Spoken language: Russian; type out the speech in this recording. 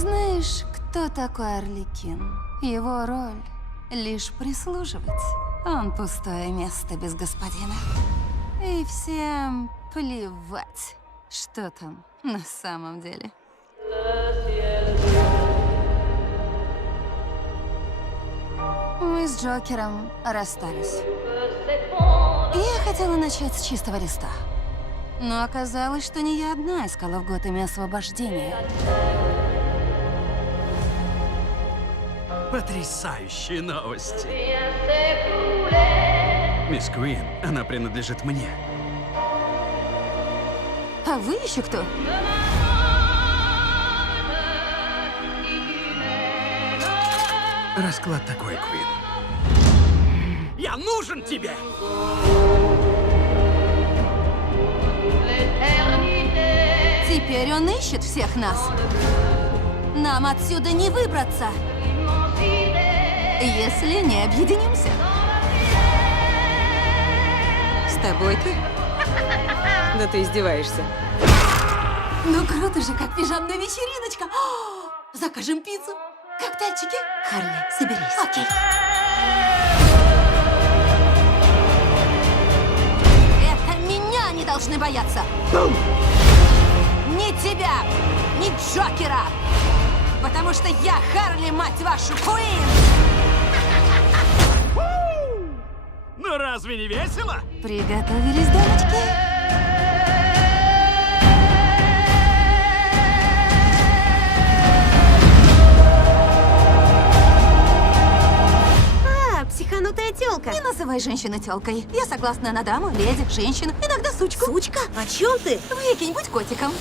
Знаешь, кто такой Арлекин? Его роль — лишь прислуживать. Он пустое место без господина. И всем плевать, что там на самом деле. Мы с Джокером расстались. Я хотела начать с чистого листа. Но оказалось, что не я одна искала в Готэме освобождения. Потрясающие новости. Мисс Куин, она принадлежит мне. А вы еще кто? Расклад такой, Куин. Я нужен тебе! Теперь он ищет всех нас. Нам отсюда не выбраться, если не объединимся. С тобой ты? Да ты издеваешься. Ну круто же, как пижамная вечериночка. О, закажем пиццу, коктейльчики. Харли, соберись. Окей. Это меня они должны бояться. Ни тебя, ни Джокера. Потому что я Харли, мать вашу, Куин. Ну разве не весело? Приготовились, дамочки? Психанутая тёлка. Не называй женщину тёлкой. Я согласна на даму, леди, женщину, иногда сучку. Сучка? О чем ты? Выкинь, будь котиком.